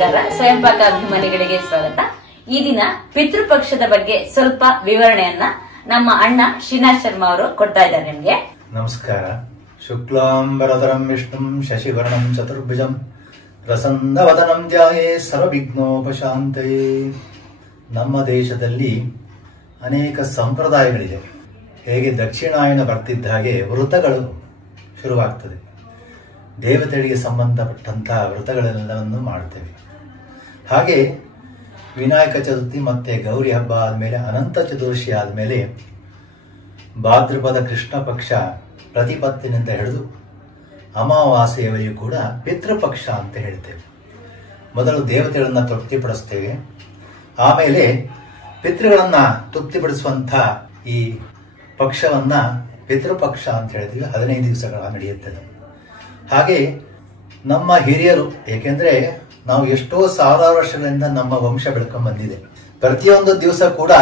ನಮಸ್ಕಾರ, ಸ್ವಯಂಪಾಕ ಅಭಿಮಾನಿಗಳಿಗೆ ಸ್ವಾಗತ. ಈ ದಿನ ಪಿತೃಪಕ್ಷದ ಬಗ್ಗೆ ಸ್ವಲ್ಪ ವಿವರಣೆಯನ್ನ ನಮ್ಮ ಅಣ್ಣ ಶ್ರೀನಾಥ್ ಶರ್ಮಾ ಅವರು ಕೊಡ್ತಾ ಇದ್ದಾರೆ ನಿಮ್ಗೆ. ನಮಸ್ಕಾರ. ಶುಕ್ಲಾಂಬರಧರಂ ವಿಷ್ಣುಂ ಶಶಿವರ್ಣಂ ಚತುರ್ಭುಜಂ ಪ್ರಸನ್ನವದನಂ ಧ್ಯಾಯೇ ಸರ್ವವಿಘ್ನೋಪಶಾಂತಯೇ. ನಮ್ಮ ದೇಶದಲ್ಲಿ ಅನೇಕ ಸಂಪ್ರದಾಯಗಳಿದೆ. ಹೇಗೆ ದಕ್ಷಿಣಾಯನ ಬರ್ತಿದ್ದ ಹಾಗೆ ವೃತಗಳು ಶುರುವಾಗ್ತದೆ. ದೇವತೆಗಳಿಗೆ ಸಂಬಂಧಪಟ್ಟಂತಹ ವ್ರತಗಳೆಲ್ಲವನ್ನು ಮಾಡ್ತೇವೆ. ಹಾಗೆ ವಿನಾಯಕ ಚತುರ್ಥಿ ಮತ್ತೆ ಗೌರಿ ಹಬ್ಬ ಆದಮೇಲೆ ಅನಂತ ಚತುರ್ದಶಿ ಆದಮೇಲೆ ಭಾದ್ರಪದ ಕೃಷ್ಣ ಪಕ್ಷ ಪ್ರತಿಪತ್ತಿನಿಂದ ಹಿಡಿದು ಅಮಾವಾಸ್ಯೆಯವರೆಗೂ ಕೂಡ ಪಿತೃಪಕ್ಷ ಅಂತ ಹೇಳ್ತೇವೆ. ಮೊದಲು ದೇವತೆಗಳನ್ನ ತೃಪ್ತಿಪಡಿಸ್ತೇವೆ, ಆಮೇಲೆ ಪಿತೃಗಳನ್ನ ತೃಪ್ತಿಪಡಿಸುವಂಥ ಈ ಪಕ್ಷವನ್ನ ಪಿತೃಪಕ್ಷ ಅಂತ ಹೇಳ್ತೀವಿ. 15 ದಿವಸಗಳ ನಡೆಯುತ್ತದೆ. ಹಾಗೆ ನಮ್ಮ ಹಿರಿಯರು, ಏಕೆಂದ್ರೆ ನಾವು ಎಷ್ಟೋ ಸಾವಿರಾರು ವರ್ಷಗಳಿಂದ ನಮ್ಮ ವಂಶ ಬೆಳ್ಕೊಂಡ್ ಬಂದಿದೆ. ಪ್ರತಿಯೊಂದು ದಿವಸ ಕೂಡ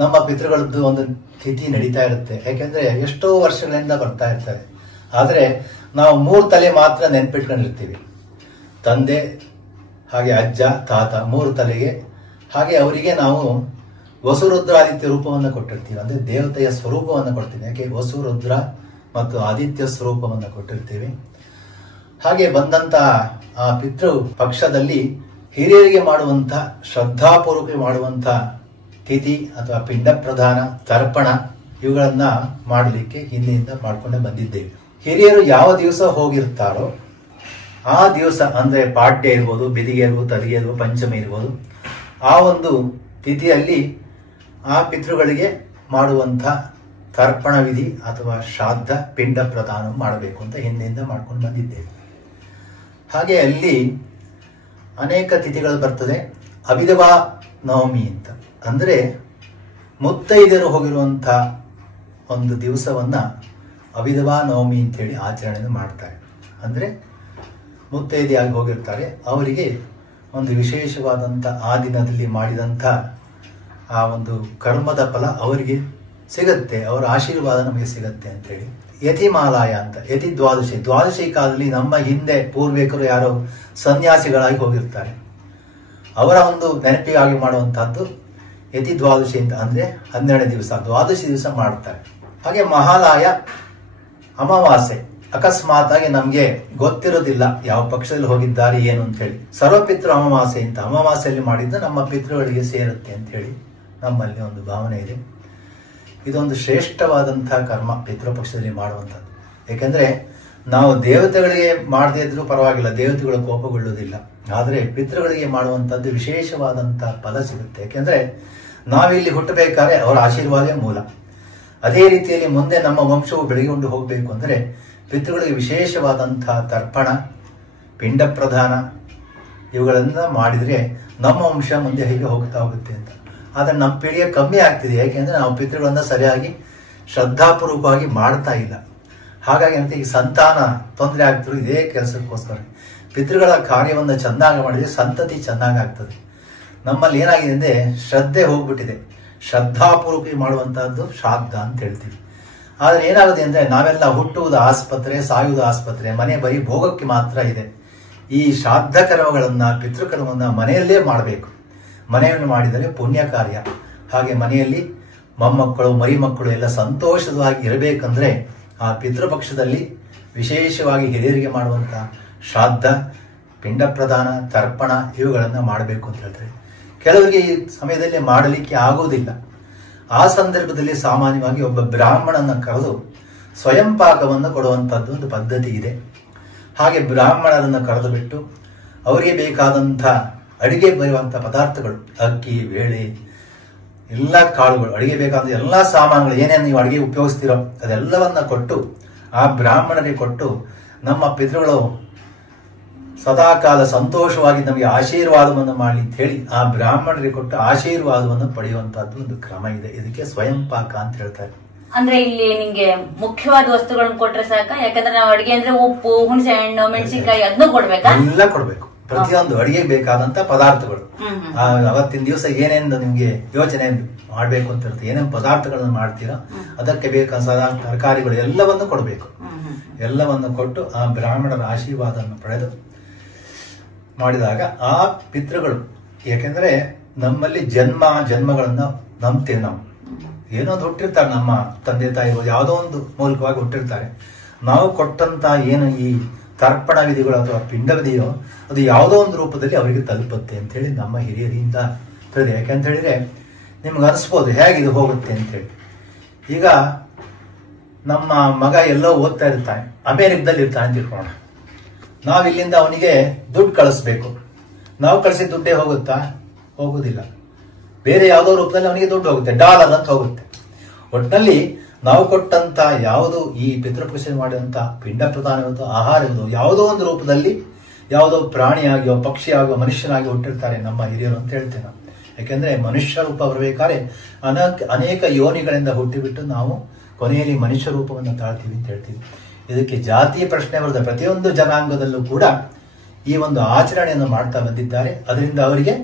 ನಮ್ಮ ಪಿತೃಗಳದ್ದು ಒಂದು ತಿಥಿ ನಡೀತಾ ಇರುತ್ತೆ. ಯಾಕೆಂದ್ರೆ ಎಷ್ಟೋ ವರ್ಷಗಳಿಂದ ಬರ್ತಾ ಇರ್ತಾರೆ. ಆದ್ರೆ ನಾವು 3 ತಲೆ ಮಾತ್ರ ನೆನ್ಪಿಟ್ಕೊಂಡಿರ್ತೀವಿ. ತಂದೆ, ಹಾಗೆ ಅಜ್ಜ, ತಾತ, 3 ತಲೆಗೆ. ಹಾಗೆ ಅವರಿಗೆ ನಾವು ವಸುರುದ್ರಾದಿತ್ಯ ರೂಪವನ್ನು ಕೊಟ್ಟಿರ್ತೀವಿ. ಅಂದ್ರೆ ದೇವತೆಯ ಸ್ವರೂಪವನ್ನು ಕೊಡ್ತೀವಿ. ಯಾಕೆ ವಸುರುದ್ರ ಮತ್ತು ಆದಿತ್ಯ ಸ್ವರೂಪವನ್ನು ಕೊಟ್ಟಿರ್ತೀವಿ. ಹಾಗೆ ಬಂದಂತ ಆ ಪಿತೃ ಪಕ್ಷದಲ್ಲಿ ಹಿರಿಯರಿಗೆ ಮಾಡುವಂತ ಶ್ರದ್ಧಾಪೂರ್ವಕ ಮಾಡುವಂತ ತಿಥಿ ಅಥವಾ ಪಿಂಡ ಪ್ರದಾನ, ತರ್ಪಣ ಇವುಗಳನ್ನ ಮಾಡಲಿಕ್ಕೆ ಹಿಂದೆಯಿಂದ ಮಾಡ್ಕೊಂಡೇ ಬಂದಿದ್ದೇವೆ. ಹಿರಿಯರು ಯಾವ ದಿವಸ ಹೋಗಿರ್ತಾರೋ ಆ ದಿವಸ, ಅಂದ್ರೆ ಪಾಡ್ಯ ಇರ್ಬೋದು, ಬಿದಿಗೆ ಇರ್ಬೋದು, ತದಿಗೆ ಇರ್ಬೋದು, ಪಂಚಮಿ ಇರ್ಬೋದು, ಆ ಒಂದು ತಿಥಿಯಲ್ಲಿ ಆ ಪಿತೃಗಳಿಗೆ ಮಾಡುವಂತ ತರ್ಪಣ ವಿಧಿ ಅಥವಾ ಶ್ರಾದ್ದ ಪಿಂಡ ಪ್ರದಾನ ಮಾಡಬೇಕು ಅಂತ ಹಿಂದೆಯಿಂದ ಮಾಡ್ಕೊಂಡು ಬಂದಿದ್ದೇವೆ. ಹಾಗೆ ಅಲ್ಲಿ ಅನೇಕ ತಿಥಿಗಳು ಬರ್ತದೆ. ಅವಿಧವಾ ನವಮಿ ಅಂತ, ಅಂದ್ರೆ ಮುತ್ತೈದೆಯರು ಹೋಗಿರುವಂತ ಒಂದು ದಿವಸವನ್ನ ಅವಿಧವಾ ನವಮಿ ಅಂತೇಳಿ ಆಚರಣೆ ಮಾಡ್ತಾರೆ. ಅಂದ್ರೆ ಮುತ್ತೈದೆಯಾಗಿ ಹೋಗಿರ್ತಾರೆ, ಅವರಿಗೆ ಒಂದು ವಿಶೇಷವಾದಂಥ ಆ ದಿನದಲ್ಲಿ ಮಾಡಿದಂಥ ಆ ಒಂದು ಕರ್ಮದ ಫಲ ಅವರಿಗೆ ಸಿಗತ್ತೆ, ಅವರ ಆಶೀರ್ವಾದ ನಮಗೆ ಸಿಗತ್ತೆ ಅಂತೇಳಿ. ಯತಿಮಾಲಾಯ ಅಂತ, ಯತಿ ದ್ವಾದಶಿ ಕಾಲದಲ್ಲಿ ನಮ್ಮ ಹಿಂದೆ ಪೂರ್ವಿಕರು ಯಾರೋ ಸನ್ಯಾಸಿಗಳಾಗಿ ಹೋಗಿರ್ತಾರೆ, ಅವರ ಒಂದು ನೆನಪಿಗಾಗಿ ಮಾಡುವಂತಹದ್ದು ಯತಿ ದ್ವಾದಶಿ ಅಂತ. ಅಂದ್ರೆ 12 ದಿವಸ, ದ್ವಾದಶಿ ದಿವಸ ಮಾಡ್ತಾರೆ. ಹಾಗೆ ಮಹಾಲಯ ಅಮಾವಾಸ್ಯೆ, ಅಕಸ್ಮಾತ್ ಆಗಿ ನಮ್ಗೆ ಗೊತ್ತಿರೋದಿಲ್ಲ ಯಾವ ಪಕ್ಷದಲ್ಲಿ ಹೋಗಿದ್ದಾರೆ ಏನು ಅಂತ ಹೇಳಿ, ಸರ್ವಪಿತೃ ಅಮಾವಾಸ್ಯೆ ಅಂತ, ಅಮಾವಾಸ್ಯೆಯಲ್ಲಿ ಮಾಡಿದ್ದು ನಮ್ಮ ಪಿತೃಗಳಿಗೆ ಸೇರುತ್ತೆ ಅಂತ ಹೇಳಿ ನಮ್ಮಲ್ಲಿ ಒಂದು ಭಾವನೆ ಇದೆ. ಇದೊಂದು ಶ್ರೇಷ್ಠವಾದಂತಹ ಕರ್ಮ ಪಿತೃಪಕ್ಷದಲ್ಲಿ ಮಾಡುವಂಥದ್ದು. ಏಕೆಂದ್ರೆ ನಾವು ದೇವತೆಗಳಿಗೆ ಮಾಡದೇ ಇದ್ರೂ ಪರವಾಗಿಲ್ಲ, ದೇವತೆಗಳು ಕೋಪಗೊಳ್ಳುವುದಿಲ್ಲ. ಆದರೆ ಪಿತೃಗಳಿಗೆ ಮಾಡುವಂಥದ್ದು ವಿಶೇಷವಾದಂತಹ ಫಲ ಸಿಗುತ್ತೆ. ಯಾಕೆಂದ್ರೆ ನಾವಿಲ್ಲಿ ಹುಟ್ಟಬೇಕಾದ್ರೆ ಅವರ ಆಶೀರ್ವಾದ ಮೂಲ. ಅದೇ ರೀತಿಯಲ್ಲಿ ಮುಂದೆ ನಮ್ಮ ವಂಶವು ಬೆಳೆದುಕೊಂಡು ಹೋಗಬೇಕು ಅಂದ್ರೆ ಪಿತೃಗಳಿಗೆ ವಿಶೇಷವಾದಂತಹ ತರ್ಪಣ, ಪಿಂಡ ಪ್ರದಾನ ಇವುಗಳನ್ನ ಮಾಡಿದ್ರೆ ನಮ್ಮ ವಂಶ ಮುಂದೆ ಹೇಗೆ ಹೋಗ್ತಾ ಹೋಗುತ್ತೆ ಅಂತ. ಆದ್ರೆ ನಮ್ಮ ಪೀಳಿಗೆ ಕಮ್ಮಿ ಆಗ್ತಿದೆ. ಯಾಕೆಂದ್ರೆ ನಾವು ಪಿತೃಗಳನ್ನ ಸರಿಯಾಗಿ ಶ್ರದ್ಧಾಪೂರ್ವಕವಾಗಿ ಮಾಡ್ತಾ ಇಲ್ಲ. ಹಾಗಾಗಿ ಅಂತ ಈಗ ಸಂತಾನ ತೊಂದರೆ ಆಗ್ತಿರೋ ಇದೇ ಕೆಲಸಕ್ಕೋಸ್ಕರ. ಪಿತೃಗಳ ಕಾರ್ಯವನ್ನು ಚೆನ್ನಾಗಿ ಮಾಡಿದ್ರೆ ಸಂತತಿ ಚೆನ್ನಾಗಾಗ್ತದೆ. ನಮ್ಮಲ್ಲಿ ಏನಾಗಿದೆ ಅಂದ್ರೆ ಶ್ರದ್ಧೆ ಹೋಗ್ಬಿಟ್ಟಿದೆ. ಶ್ರದ್ಧಾಪೂರ್ವಕ ಮಾಡುವಂತಹದ್ದು ಶ್ರಾದ್ದ ಅಂತ ಹೇಳ್ತೀವಿ. ಆದ್ರೆ ಏನಾಗುತ್ತೆ ಅಂದ್ರೆ ನಾವೆಲ್ಲ ಹುಟ್ಟುವುದು ಆಸ್ಪತ್ರೆ, ಸಾಯುವುದು ಆಸ್ಪತ್ರೆ, ಮನೆ ಬರೀ ಭೋಗಕ್ಕೆ ಮಾತ್ರ ಇದೆ. ಈ ಶ್ರಾದ್ದ ಕರ್ಮಗಳನ್ನ, ಪಿತೃಕರ್ಮವನ್ನ ಮನೆಯಲ್ಲೇ ಮಾಡಬೇಕು. ಮನೆಯನ್ನು ಮಾಡಿದರೆ ಪುಣ್ಯ ಕಾರ್ಯ. ಹಾಗೆ ಮನೆಯಲ್ಲಿ ಮೊಮ್ಮಕ್ಕಳು, ಮರಿ ಮಕ್ಕಳು ಎಲ್ಲ ಸಂತೋಷವಾಗಿ ಇರಬೇಕಂದ್ರೆ ಆ ಪಿತೃಪಕ್ಷದಲ್ಲಿ ವಿಶೇಷವಾಗಿ ಹಿರಿಯರಿಗೆ ಮಾಡುವಂತ ಶ್ರಾದ್ದ, ಪಿಂಡ ಪ್ರದಾನ, ತರ್ಪಣ ಇವುಗಳನ್ನ ಮಾಡಬೇಕು ಅಂತ ಹೇಳ್ತಾರೆ. ಕೆಲವರಿಗೆ ಈ ಸಮಯದಲ್ಲಿ ಮಾಡಲಿಕ್ಕೆ ಆಗುವುದಿಲ್ಲ. ಆ ಸಂದರ್ಭದಲ್ಲಿ ಸಾಮಾನ್ಯವಾಗಿ ಒಬ್ಬ ಬ್ರಾಹ್ಮಣನ ಕರೆದು ಸ್ವಯಂ ಪಾಕವನ್ನು ಕೊಡುವಂತದ್ದು ಒಂದು ಪದ್ಧತಿ ಇದೆ. ಹಾಗೆ ಬ್ರಾಹ್ಮಣರನ್ನು ಕರೆದು ಬಿಟ್ಟು ಅವರಿಗೆ ಬೇಕಾದಂಥ ಅಡಿಗೆ ಬರುವಂತ ಪದಾರ್ಥಗಳು, ಅಕ್ಕಿ, ಬೇಳೆ, ಎಲ್ಲ ಕಾಳುಗಳು, ಅಡಿಗೆ ಬೇಕಾದ ಎಲ್ಲಾ ಸಾಮಾನುಗಳು, ಏನೇನು ನೀವು ಅಡಿಗೆ ಉಪಯೋಗಿಸ್ತೀರೋ ಅದೆಲ್ಲವನ್ನ ಕೊಟ್ಟು ಆ ಬ್ರಾಹ್ಮಣರಿಗೆ ಕೊಟ್ಟು ನಮ್ಮ ಪಿತೃಗಳು ಸದಾಕಾಲ ಸಂತೋಷವಾಗಿ ನಮಗೆ ಆಶೀರ್ವಾದವನ್ನು ಮಾಡಲಿ ಅಂತ ಹೇಳಿ ಆ ಬ್ರಾಹ್ಮಣರಿಗೆ ಕೊಟ್ಟು ಆಶೀರ್ವಾದವನ್ನು ಪಡೆಯುವಂತಹದ್ದು ಒಂದು ಕ್ರಮ ಇದೆ. ಇದಕ್ಕೆ ಸ್ವಯಂ ಪಾಕ ಅಂತ ಹೇಳ್ತಾರೆ. ಅಂದ್ರೆ ಇಲ್ಲಿ ನಿಂಗೆ ಮುಖ್ಯವಾದ ವಸ್ತುಗಳನ್ನ ಕೊಟ್ರೆ ಸಾಕ? ಯಾಕಂದ್ರೆ ನಾವು ಅಡಿಗೆ ಅಂದ್ರೆ ಉಪ್ಪು, ಹುಣಸೆ ಹಣ್ಣು, ಮೆಣಸಿನಕಾಯಿ ಅದನ್ನು ಕೊಡ್ಬೇಕಾ? ಎಲ್ಲ ಕೊಡ್ಬೇಕು. ಪ್ರತಿಯೊಂದು ಅಡಿಗೆಗೆ ಬೇಕಾದಂತ ಪದಾರ್ಥಗಳು ಅವತ್ತಿನ ದಿವಸ ಏನೇನು ನಿಮ್ಗೆ ಯೋಚನೆ ಮಾಡ್ಬೇಕು ಅಂತ ಇರುತ್ತೆ, ಏನೇನು ಪದಾರ್ಥಗಳನ್ನು ಮಾಡ್ತೀರಾ ಅದಕ್ಕೆ ಬೇಕಾದ ತರಕಾರಿಗಳು ಎಲ್ಲವನ್ನು ಕೊಡಬೇಕು. ಎಲ್ಲವನ್ನು ಕೊಟ್ಟು ಆ ಬ್ರಾಹ್ಮಣರ ಆಶೀರ್ವಾದವನ್ನು ಪಡೆದು ಮಾಡಿದಾಗ ಆ ಪಿತೃಗಳು, ಯಾಕೆಂದ್ರೆ ನಮ್ಮಲ್ಲಿ ಜನ್ಮಗಳನ್ನ ನಂಬ್ತೇವೆ ನಾವು. ಏನೋ ಒಂದು ಹುಟ್ಟಿರ್ತಾರೆ, ನಮ್ಮ ತಂದೆ ತಾಯಿಗಳು ಯಾವುದೋ ಒಂದು ಮೂಲಕವಾಗಿ ಹುಟ್ಟಿರ್ತಾರೆ. ನಾವು ಕೊಟ್ಟಂತ ಏನು ಈ ತರ್ಪಣ ವಿಧಿಗಳು ಅಥವಾ ಪಿಂಡ ವಿಧಿಯೋ ಅದು ಯಾವುದೋ ಒಂದು ರೂಪದಲ್ಲಿ ಅವರಿಗೆ ತಲುಪುತ್ತೆ ಅಂತ ಹೇಳಿ ನಮ್ಮ ಹಿರಿಯರಿಂದ ತಿಳಿದೆ. ಯಾಕೆಂತ ಹೇಳಿದ್ರೆ ನಿಮ್ಗೆ ಅನಿಸ್ಬೋದು ಹೇಗಿದು ಹೋಗುತ್ತೆ ಅಂತೇಳಿ. ಈಗ ನಮ್ಮ ಮಗ ಎಲ್ಲೋ ಓದ್ತಾ ಇರ್ತಾನೆ, ಅಮೇರಿಕದಲ್ಲಿ ಇರ್ತಾನೆ ಅಂತ ತಿಳ್ಕೋಣ. ನಾವು ಇಲ್ಲಿಂದ ಅವನಿಗೆ ದುಡ್ಡು ಕಳಿಸ್ಬೇಕು. ನಾವು ಕಳಿಸಿದ ದುಡ್ಡೇ ಹೋಗುತ್ತಾ? ಹೋಗುದಿಲ್ಲ. ಬೇರೆ ಯಾವುದೋ ರೂಪದಲ್ಲಿ ಅವನಿಗೆ ದುಡ್ಡು ಹೋಗುತ್ತೆ, ಡಾಲರ್ ಅಂತ ಹೋಗುತ್ತೆ. ಒಟ್ಟಿನಲ್ಲಿ ನಾವು ಕೊಟ್ಟಂತ ಯಾವುದು ಈ ಪಿತೃಪುರುಷ ಮಾಡಿದಂತ ಪಿಂಡ ಪ್ರದಾನ ಇರುತ್ತೋ, ಆಹಾರ ಇರುವುದು ಯಾವುದೋ ಒಂದು ರೂಪದಲ್ಲಿ ಯಾವುದೋ ಪ್ರಾಣಿಯಾಗಿಯೋ ಪಕ್ಷಿಯಾಗಿಯೋ ಮನುಷ್ಯನಾಗಿ ಹುಟ್ಟಿರ್ತಾರೆ ನಮ್ಮ ಹಿರಿಯರು ಅಂತ ಹೇಳ್ತೇವೆ ನಾವು. ಯಾಕೆಂದ್ರೆ ಮನುಷ್ಯ ರೂಪ ಬರಬೇಕಾದ್ರೆ ಅನೇಕ ಯೋನಿಗಳಿಂದ ಹುಟ್ಟಿಬಿಟ್ಟು ನಾವು ಕೊನೆಯಲ್ಲಿ ಮನುಷ್ಯ ರೂಪವನ್ನು ತಾಳ್ತೀವಿ ಅಂತ ಹೇಳ್ತೀವಿ. ಇದಕ್ಕೆ ಜಾತಿಯ ಪ್ರಶ್ನೆ ಬರುತ್ತೆ. ಪ್ರತಿಯೊಂದು ಜನಾಂಗದಲ್ಲೂ ಕೂಡ ಈ ಒಂದು ಆಚರಣೆಯನ್ನು ಮಾಡ್ತಾ ಬಂದಿದ್ದಾರೆ. ಅದರಿಂದ ಅವರಿಗೆ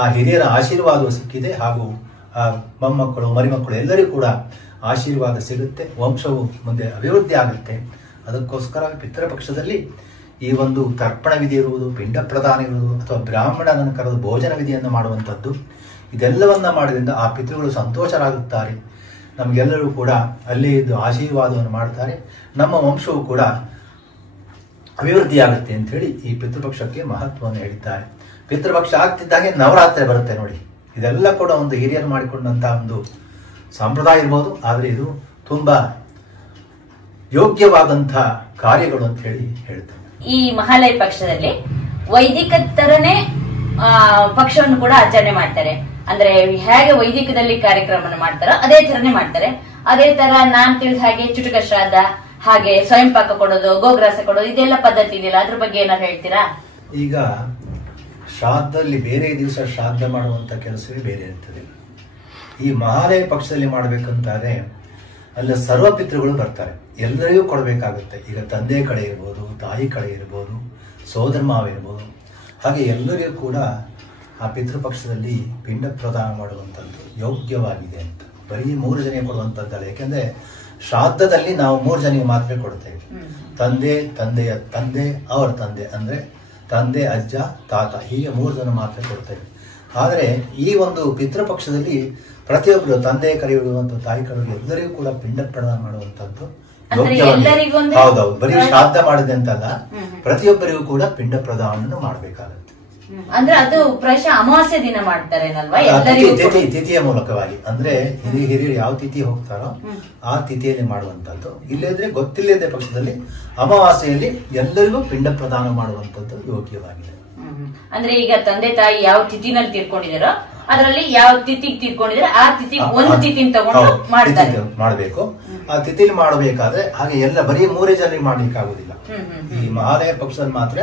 ಆ ಹಿರಿಯರ ಆಶೀರ್ವಾದವು ಸಿಕ್ಕಿದೆ. ಹಾಗೂ ಆ ಮೊಮ್ಮಕ್ಕಳು ಮರಿಮಕ್ಕಳು ಎಲ್ಲರಿಗೂ ಕೂಡ ಆಶೀರ್ವಾದ ಸಿಗುತ್ತೆ, ವಂಶವು ಮುಂದೆ ಅಭಿವೃದ್ಧಿ ಆಗುತ್ತೆ. ಅದಕ್ಕೋಸ್ಕರ ಪಿತೃಪಕ್ಷದಲ್ಲಿ ಈ ಒಂದು ತರ್ಪಣ ವಿಧಿ ಇರುವುದು, ಪಿಂಡ ಪ್ರದಾನ ಇರುವುದು, ಅಥವಾ ಬ್ರಾಹ್ಮಣನನ್ನು ಕರೆದು ಭೋಜನ ವಿಧಿಯನ್ನು ಮಾಡುವಂಥದ್ದು, ಇದೆಲ್ಲವನ್ನ ಮಾಡೋದ್ರಿಂದ ಆ ಪಿತೃಗಳು ಸಂತೋಷರಾಗುತ್ತಾರೆ. ನಮಗೆಲ್ಲರೂ ಕೂಡ ಅಲ್ಲಿ ಇದ್ದು ಆಶೀರ್ವಾದವನ್ನು ಮಾಡ್ತಾರೆ. ನಮ್ಮ ವಂಶವು ಕೂಡ ಅಭಿವೃದ್ಧಿಯಾಗುತ್ತೆ ಅಂತ ಹೇಳಿ ಈ ಪಿತೃಪಕ್ಷಕ್ಕೆ ಮಹತ್ವವನ್ನು ಹೇಳಿದ್ದಾರೆ. ಪಿತೃಪಕ್ಷ ಆಗ್ತಿದ್ದಾಗೆ ನವರಾತ್ರಿ ಬರುತ್ತೆ ನೋಡಿ. ಇದೆಲ್ಲ ಕೂಡ ಒಂದು ಹಿರಿಯರು ಮಾಡಿಕೊಂಡಂತಹ ಒಂದು ಸಂಪ್ರದಾಯ ಇರ್ಬೋದು, ಆದರೆ ಇದು ತುಂಬಾ ಯೋಗ್ಯವಾದಂತಹ ಕಾರ್ಯಗಳು ಅಂತ ಹೇಳಿ ಹೇಳ್ತಾರೆ. ಈ ಮಹಾಲಯ ಪಕ್ಷದಲ್ಲಿ ವೈದಿಕ ತರನೇ ಪಕ್ಷವನ್ನು ಕೂಡ ಆಚರಣೆ ಮಾಡ್ತಾರೆ. ಅಂದ್ರೆ ಹೇಗೆ ವೈದಿಕದಲ್ಲಿ ಕಾರ್ಯಕ್ರಮವನ್ನು ಮಾಡ್ತಾರೋ ಅದೇ ತರನೇ ಮಾಡ್ತಾರೆ. ಅದೇ ತರ ನಾನ್ ತಿಳಿದ ಹಾಗೆ ಚುಟುಕ ಶ್ರಾದ್ದ, ಹಾಗೆ ಸ್ವಯಂ ಪಾಕ ಕೊಡೋದು, ಗೋಗ್ರಾಸ ಕೊಡೋದು, ಇದೆಲ್ಲ ಪದ್ಧತಿ ಇದೆಯಲ್ಲ, ಅದ್ರ ಬಗ್ಗೆ ಏನಾದ್ರು ಹೇಳ್ತೀರಾ? ಈಗ ಶ್ರಾದ್ದದಲ್ಲಿ ಬೇರೆ ದಿವಸ ಶ್ರಾದ್ದ ಮಾಡುವಂತ ಕೆಲಸವೇ ಬೇರೆ ಇರ್ತದೆ. ಈ ಮಹಾಲಯ ಪಕ್ಷದಲ್ಲಿ ಮಾಡ್ಬೇಕಂತಾರೆ ಅಲ್ಲಿ ಸರ್ವ ಪಿತೃಗಳು ಬರ್ತಾರೆ, ಎಲ್ಲರಿಗೂ ಕೊಡಬೇಕಾಗುತ್ತೆ. ಈಗ ತಂದೆ ಕಡೆ ಇರ್ಬೋದು, ತಾಯಿ ಕಡೆ ಇರ್ಬೋದು, ಸೋದರ ಮಾವ ಇರ್ಬೋದು, ಹಾಗೆ ಎಲ್ಲರಿಗೂ ಕೂಡ ಆ ಪಿತೃಪಕ್ಷದಲ್ಲಿ ಪಿಂಡ ಪ್ರದಾನ ಮಾಡುವಂಥದ್ದು ಯೋಗ್ಯವಾಗಿದೆ ಅಂತ. ಬರೀ 3 ಜನ ಕೊಡುವಂಥದ್ದಲ್ಲ. ಯಾಕೆಂದ್ರೆ ಶ್ರಾದ್ದದಲ್ಲಿ ನಾವು 3 ಜನಿಗೆ ಮಾತ್ರ ಕೊಡ್ತೇವೆ. ತಂದೆಯ ತಂದೆ, ಅವರ ತಂದೆ ಅಂದ್ರೆ ತಂದೆ, ಅಜ್ಜ, ತಾತ, ಹೀಗೆ 3 ಜನ ಮಾತ್ರ ಕೊಡ್ತೇವೆ. ಆದರೆ ಈ ಒಂದು ಪಿತೃಪಕ್ಷದಲ್ಲಿ ಪ್ರತಿಯೊಬ್ಬರು ತಂದೆ ಕರೆಯುವಂತ ತಾಯಿ ಕರೆಯುವ ಎಲ್ಲರಿಗೂ ಕೂಡ ಪಿಂಡ ಪ್ರದಾನ ಮಾಡುವಂತದ್ದು ಯೋಗ್ಯವಾಗಿದೆ. ಹೌದೌದು, ಬರೀ ಶ್ರಾದ್ದ ಮಾಡಿದೆ ಅಂತಲ್ಲ, ಪ್ರತಿಯೊಬ್ಬರಿಗೂ ಕೂಡ ಪಿಂಡ ಪ್ರದಾನ ಮಾಡಬೇಕಾಗುತ್ತೆ. ಅಂದ್ರೆ ಅದು ಪ್ರಾಯಶಃ ಅಮಾವಾಸ್ಯೆ ದಿನ ಮಾಡ್ತಾರೆ, ತಿಥಿಯ ಮೂಲಕವಾಗಿ. ಅಂದ್ರೆ ಹಿರಿಯರು ಯಾವ ತಿಥಿ ಹೋಗ್ತಾರೋ ಆ ತಿಥಿಯಲ್ಲಿ ಮಾಡುವಂತದ್ದು. ಇಲ್ಲದ್ರೆ ಗೊತ್ತಿಲ್ಲದೆ ಪಕ್ಷದಲ್ಲಿ ಅಮಾವಾಸ್ಯೆಯಲ್ಲಿ ಎಲ್ಲರಿಗೂ ಪಿಂಡ ಪ್ರದಾನ ಮಾಡುವಂತದ್ದು ಯೋಗ್ಯವಾಗಿದೆ. ಅಂದ್ರೆ ಈಗ ತಂದೆ ತಾಯಿ ಯಾವ ತಿಥಿನಲ್ಲಿ ತೀರ್ಕೊಂಡಿದಾರೋ ಅದರಲ್ಲಿ ಯಾವ ತಿಥಿಗೆ ತೀರ್ಕೊಂಡಿದ್ರೆ ಆ ತಿಥಿ ಒಂದು ತಿಥಿನ ತಗೊಂಡು ಮಾಡಬೇಕು. ಆ ತಿಥಿಲಿ ಮಾಡಬೇಕಾದ್ರೆ ಹಾಗೆ ಎಲ್ಲ ಬರೀ 3 ಜನರಿಗೆ ಮಾಡ್ಲಿಕ್ಕಾಗುದಿಲ್ಲ. ಈ ಮಹಾಲಯ ಪಕ್ಷದಲ್ಲಿ ಮಾತ್ರ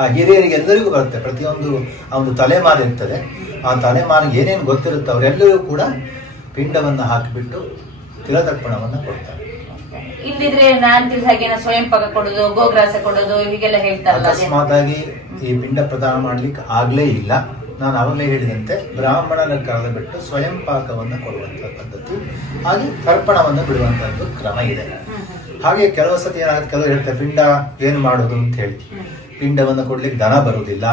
ಆ ಹಿರಿಯರಿಗೆ ಎಲ್ಲರಿಗೂ ಬರುತ್ತೆ. ಪ್ರತಿಯೊಂದು ಒಂದು ತಲೆಮಾರು ಇರ್ತದೆ. ಆ ತಲೆಮಾರಿಗೆ ಏನೇನು ಗೊತ್ತಿರುತ್ತೆ ಅವರೆಲ್ಲರಿಗೂ ಕೂಡ ಪಿಂಡವನ್ನ ಹಾಕಿಬಿಟ್ಟು ತಿಲತರ್ಪಣವನ್ನ ಕೊಡ್ತಾರೆ. ಇಲ್ಲಿದ್ರೆ ನಾನ್ ತಿಳಿದ ಹಾಗೆ ಸ್ವಯಂ ಪಾಕ ಕೊಡೋದು, ಗೋಗ್ರಾಸ ಕೊಡೋದು, ಹೀಗೆಲ್ಲ ಹೇಳ್ತಾರಲ್ಲ. ಅಕಸ್ಮಾತ್ ಆಗಿ ಈ ಪಿಂಡ ಪ್ರದಾನ ಮಾಡ್ಲಿಕ್ಕೆ ಆಗ್ಲೇ ಇಲ್ಲ, ನಾನು ಅವಾಗಲೇ ಹೇಳಿದಂತೆ ಬ್ರಾಹ್ಮಣನ ಕರೆದು ಬಿಟ್ಟು ಸ್ವಯಂ ಪಾಕವನ್ನ ಕೊಡುವಂತ ಪದ್ಧತಿ, ಹಾಗೆ ತರ್ಪಣವನ್ನು ಬಿಡುವಂತದ್ದು ಕ್ರಮ ಇದೆ. ಹಾಗೆ ಕೆಲವು ಸತಿ ಏನಾಗುತ್ತೆ, ಕೆಲವರು ಹೇಳ್ತಾರೆ ಪಿಂಡ ಏನ್ ಮಾಡೋದು ಅಂತ ಹೇಳಿ. ಪಿಂಡವನ್ನು ಕೊಡ್ಲಿಕ್ಕೆ ದನ ಬರುವುದಿಲ್ಲ,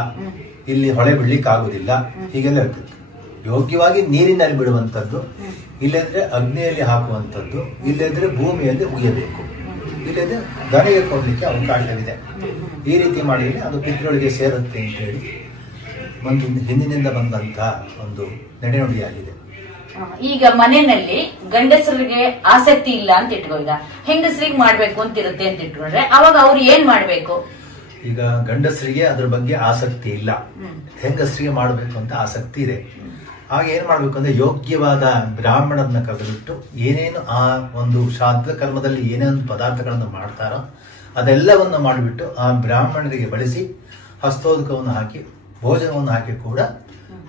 ಇಲ್ಲಿ ಹೊಳೆ ಬಿಡ್ಲಿಕ್ಕೆ ಆಗುದಿಲ್ಲ, ಹೀಗೆಲ್ಲ ಇರ್ತದೆ. ಯೋಗ್ಯವಾಗಿ ನೀರಿನಲ್ಲಿ ಬಿಡುವಂತದ್ದು, ಇಲ್ಲದ್ರೆ ಅಗ್ನಿಯಲ್ಲಿ ಹಾಕುವಂಥದ್ದು, ಇಲ್ಲದ್ರೆ ಭೂಮಿಯಲ್ಲಿ ಉಗಿಯಬೇಕು, ಇಲ್ಲದ್ರೆ ದನಿಗೆ ಕೊಡ್ಲಿಕ್ಕೆ ಅವಕಾಶವಿದೆ. ಈ ರೀತಿ ಮಾಡಿದ್ರೆ ಅದು ಪಿತೃಗಳಿಗೆ ಸೇರುತ್ತೆ ಅಂತ ಹೇಳಿ ಒಂದು ಹಿಂದಿನಿಂದ ಬಂದಂತಹ ಒಂದು ನಡೆನುಡಿಯಾಗಿದೆ. ಈಗ ಮನೆಯಲ್ಲಿ ಗಂಡಸರಿಗೆ ಆಸಕ್ತಿ ಇಲ್ಲ ಅಂತ ಇಟ್ಕೊಂಡ ಹೆಂಗಸರಿಗೆ ಮಾಡ್ಬೇಕು ಅಂತ ಇರುತ್ತೆ ಅಂತ ಇಟ್ಕೊಂಡ್ರೆ ಅವಾಗ ಅವ್ರು ಏನ್ ಮಾಡ್ಬೇಕು? ಈಗ ಗಂಡಸರಿಗೆ ಅದ್ರ ಬಗ್ಗೆ ಆಸಕ್ತಿ ಇಲ್ಲ, ಹೆಂಗಸರಿಗೆ ಮಾಡ್ಬೇಕು ಅಂತ ಆಸಕ್ತಿ ಇದೆ. ಆಗ ಏನ್ ಮಾಡ್ಬೇಕು ಅಂದ್ರೆ ಯೋಗ್ಯವಾದ ಬ್ರಾಹ್ಮಣರನ್ನ ಕರೆದುಬಿಟ್ಟು ಏನೇನು ಆ ಒಂದು ಶ್ರಾದ್ದ ಕರ್ಮದಲ್ಲಿ ಏನೇನು ಪದಾರ್ಥಗಳನ್ನು ಮಾಡ್ತಾರೋ ಅದೆಲ್ಲವನ್ನು ಮಾಡಿಬಿಟ್ಟು ಆ ಬ್ರಾಹ್ಮಣರಿಗೆ ಬಳಸಿ ಹಸ್ತೋದಕವನ್ನು ಹಾಕಿ ಭೋಜನವನ್ನು ಹಾಕಿ ಕೂಡ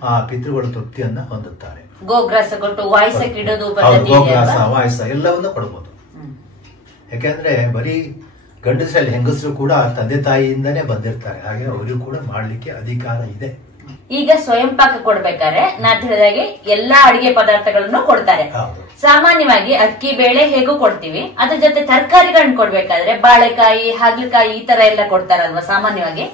ಆ ಪಿತೃಗಳ ತೃಪ್ತಿಯನ್ನ ಹೊಂದುತ್ತಾರೆ. ಗೋಗ್ರಾಸ ಕೊಟ್ಟು ವಾಯಸಕ್ಕೆ ಇಡೋದು, ಗೋಗ್ರಾಸ ವಾಯಸ ಎಲ್ಲವನ್ನೂ ಕೊಡಬಹುದು. ಯಾಕೆಂದ್ರೆ ಬರೀ ಗಂಡಸರಲ್ಲಿ ಹೆಂಗಸರು ಕೂಡ ತಂದೆ ತಾಯಿಯಿಂದನೇ ಬಂದಿರ್ತಾರೆ, ಹಾಗೆ ಅವರಿಗೂ ಕೂಡ ಮಾಡ್ಲಿಕ್ಕೆ ಅಧಿಕಾರ ಇದೆ. ಈಗ ಸ್ವಯಂ ಪಾಕ ಕೊಡ್ಬೇಕಾದ್ರೆ ನಾ ತಿಳಿದಾಗೆ ಎಲ್ಲಾ ಅಡಿಗೆ ಪದಾರ್ಥಗಳನ್ನು ಕೊಡ್ತಾರೆ. ಸಾಮಾನ್ಯವಾಗಿ ಅಕ್ಕಿ ಬೇಳೆ ಹೇಗೂ ಕೊಡ್ತೀವಿ, ಅದ್ರ ಜೊತೆ ತರಕಾರಿಗಳನ್ನ ಕೊಡ್ಬೇಕಾದ್ರೆ ಬಾಳೆಕಾಯಿ, ಹಾಗಲಕಾಯಿ ಈ ತರ ಎಲ್ಲ ಕೊಡ್ತಾರಲ್ವಾ ಸಾಮಾನ್ಯವಾಗಿ?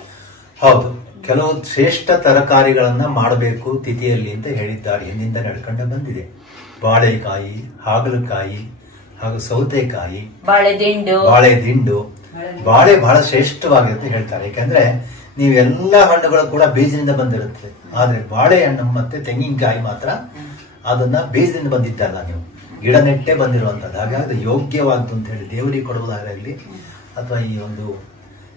ಹೌದು, ಕೆಲವು ಶ್ರೇಷ್ಠ ತರಕಾರಿಗಳನ್ನ ಮಾಡಬೇಕು ತಿಥಿಯಲ್ಲಿ ಅಂತ ಹೇಳಿದ್ದಾರೆ. ಹಿಂದಿಂದ ನಡ್ಕೊಂಡು ಬಂದಿದೆ. ಬಾಳೆಕಾಯಿ, ಹಾಗಲಕಾಯಿ ಹಾಗೂ ಸೌತೆಕಾಯಿ, ಬಾಳೆ ದಿಂಡು. ಬಾಳೆ ಬಹಳ ಶ್ರೇಷ್ಠವಾಗಿರುತ್ತೆ ಹೇಳ್ತಾರೆ. ಯಾಕಂದ್ರೆ ನೀವೆಲ್ಲ ಹಣ್ಣುಗಳು ಕೂಡ ಬೀಜದಿಂದ ಬಂದಿರುತ್ತೆ. ಆದ್ರೆ ಬಾಳೆಹಣ್ಣು ಮತ್ತೆ ತೆಂಗಿನಕಾಯಿ ಮಾತ್ರ ಅದನ್ನ ಬೀಜದಿಂದ ಬಂದಿದ್ದಲ್ಲ, ನೀವು ಗಿಡ ನೆಟ್ಟೆ ಬಂದಿರುವಂತದ್ದು. ಹಾಗಾಗಿ ಯೋಗ್ಯವಾದ್ದು ಅಂತ ಹೇಳಿ ದೇವರಿಗೆ ಕೊಡುವುದಾಗಲಿ ಅಥವಾ ಈ ಒಂದು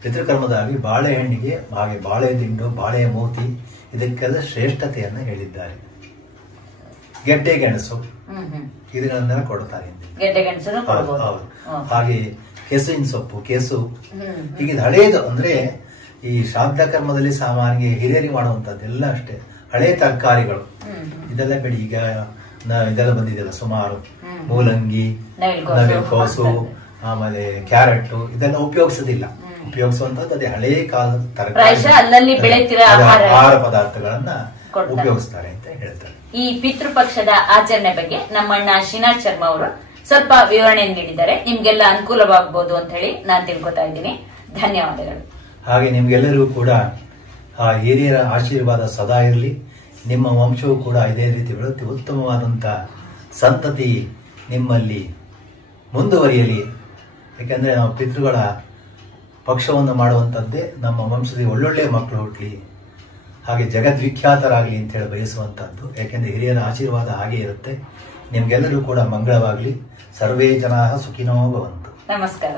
ಪಿತೃಕರ್ಮದಾಗಲಿ ಬಾಳೆಹಣ್ಣಿಗೆ ಹಾಗೆ ಬಾಳೆ ದಿಂಡು, ಬಾಳೆ ಮೋತಿ ಇದಕ್ಕೆಲ್ಲ ಶ್ರೇಷ್ಠತೆಯನ್ನ ಹೇಳಿದ್ದಾರೆ. ಗೆಡ್ಡೆ ಗೆಣಸು ಇದನ್ನೆಲ್ಲ ಕೊಡ್ತಾರೆ. ಹೌದು. ಹಾಗೆ ಕೆಸುವಿನ ಸೊಪ್ಪು, ಕೆಸು, ಈಗ ಹಳೇದು ಅಂದ್ರೆ ಈ ಶ್ರಾದ್ದ ಕರ್ಮದಲ್ಲಿ ಸಾಮಾನ್ಯ ಹಿರಿಯರಿಗೆ ಮಾಡುವಂತದ್ದೆಲ್ಲ ಅಷ್ಟೇ ಹಳೆ ತರಕಾರಿಗಳು ಇದೆಲ್ಲ ಬೇಡಿ. ಈಗ ಇದೆಲ್ಲ ಬಂದಿದೆಯಲ್ಲ ಸುಮಾರು, ಮೂಲಂಗಿ, ನವಿಲುಕೋಸು, ಆಮೇಲೆ ಕ್ಯಾರೆಟ್ ಇದೆಲ್ಲ ಉಪಯೋಗಿಸೋದಿಲ್ಲ. ಉಪಯೋಗಿಸುವಂತದ್ದು ಅದೇ ಹಳೇ ಕಾಲದ ತರಕಾರಿ ಆಹಾರ ಪದಾರ್ಥಗಳನ್ನ ಉಪಯೋಗಿಸ್ತಾರೆ ಅಂತ ಹೇಳ್ತಾರೆ. ಈ ಪಿತೃಪಕ್ಷದ ಆಚರಣೆ ಬಗ್ಗೆ ನಮ್ಮಣ್ಣ ಶ್ರೀನಾಥ್ ಶರ್ಮಾ ಅವರು ಸ್ವಲ್ಪ ವಿವರಣೆ ನೀಡಿದ್ದಾರೆ. ನಿಮ್ಗೆಲ್ಲ ಅನುಕೂಲವಾಗಬಹುದು ಅಂತ ಹೇಳಿ ನಾನು ತಿಳ್ಕೊತಾ ಇದ್ದೀನಿ. ಧನ್ಯವಾದಗಳು. ಹಾಗೆ ನಿಮ್ಗೆಲ್ಲರಿಗೂ ಕೂಡ ಆ ಹಿರಿಯರ ಆಶೀರ್ವಾದ ಸದಾ ಇರಲಿ. ನಿಮ್ಮ ವಂಶವು ಕೂಡ ಇದೇ ರೀತಿ ಬೆಳೆಯುತ್ತೆ. ಉತ್ತಮವಾದಂತ ಸಂತತಿ ನಿಮ್ಮಲ್ಲಿ ಮುಂದುವರಿಯಲಿ. ಯಾಕಂದ್ರೆ ನಾವು ಪಿತೃಗಳ ಪಕ್ಷವನ್ನು ಮಾಡುವಂಥದ್ದೇ ನಮ್ಮ ವಂಶದಲ್ಲಿ ಒಳ್ಳೊಳ್ಳೆ ಮಕ್ಕಳು ಹುಟ್ಟಲಿ, ಹಾಗೆ ಜಗದ್ವಿಖ್ಯಾತರಾಗಲಿ ಅಂತ ಹೇಳಿ ಬಯಸುವಂತದ್ದು. ಯಾಕೆಂದ್ರೆ ಹಿರಿಯರ ಆಶೀರ್ವಾದ ಹಾಗೆ ಇರುತ್ತೆ. ನಿಮ್ಗೆಲ್ಲರೂ ಕೂಡ ಮಂಗಳವಾಗಲಿ. ಸರ್ವೇ ಜನಾಃ ಸುಖಿನೋ ಭವಂತು. ನಮಸ್ಕಾರ.